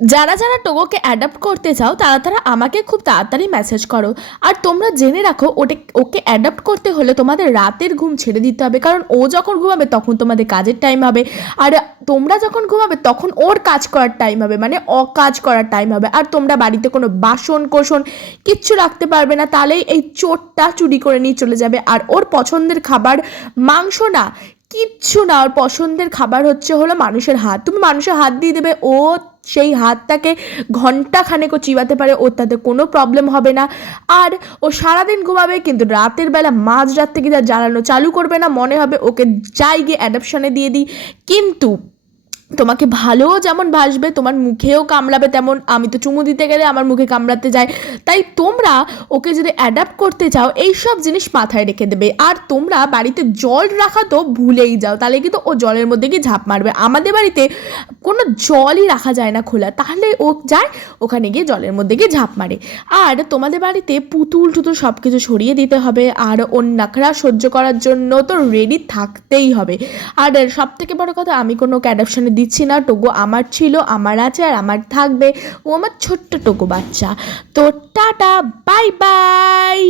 যারা যারা টোগোকে অ্যাডাপ্ট করতে চাও তারা তারা আমাকে খুব তাড়াতাড়ি মেসেজ করো। আর তোমরা জেনে রাখো ওকে অ্যাডাপ্ট করতে হলে তোমাদের রাতের ঘুম ছেড়ে দিতে হবে, কারণ ও যখন ঘুমাবে তখন তোমাদের কাজের টাইম হবে, আর তোমরা যখন ঘুমাবে তখন ওর কাজ করার টাইম হবে, মানে অকাজ করার টাইম হবে। আর তোমরা বাড়িতে কোনো বাসন কোসন কিচ্ছু রাখতে পারবে না, তাহলেই এই চোরটা চুরি করে নিয়ে চলে যাবে। আর ওর পছন্দের খাবার মাংস না, কিচ্ছু না, ওর পছন্দের খাবার হলো মানুষের হাত। তুমি মানুষের হাত দিয়ে দেবে, ও সেই হাতটাকে ঘন্টা খানেক ও চিবাতে পারে, ওর তাতে কোনো প্রবলেম হবে না। আর ও সারাদিন ঘুমাবে, কিন্তু রাতের বেলা মাঝরাত থেকে যা জ্বালানো চালু করবে না, মনে হবে ওকে যাই গিয়ে অ্যাডপশনে দিয়ে দিই। কিন্তু তোমাকে ভালোও যেমন বাসবে, তোমার মুখেও কামড়াবে তেমন। আমি তো চুমু দিতে গেলে আমার মুখে কামড়াতে যায়। তাই তোমরা ওকে যদি অ্যাডাপ্ট করতে চাও এই সব জিনিস মাথায় রেখে দেবে। আর তোমরা বাড়িতে জল রাখা তো ভুলেই যাও, তাহলে কিন্তু ও জলের মধ্যে গিয়ে ঝাঁপ মারবে। আমাদের বাড়িতে কোনো জলই রাখা যায় না খোলা, তাহলে ও যায় ওখানে গিয়ে জলের মধ্যে গিয়ে ঝাঁপ মারে। আর তোমাদের বাড়িতে পুতুল টুতুল সব কিছু সরিয়ে দিতে হবে, আর ওর নাখরা সহ্য করার জন্য তো রেডি থাকতেই হবে। আর সব থেকে বড় কথা, আমি কোনো অ্যাডাপশনে দিচ্ছি না। টোগো আমার ছিল, আমার আছে, আর আমার থাকবে। ও আমার ছোট্ট টোগো বাচ্চা। তো টাটা, বাই বাই।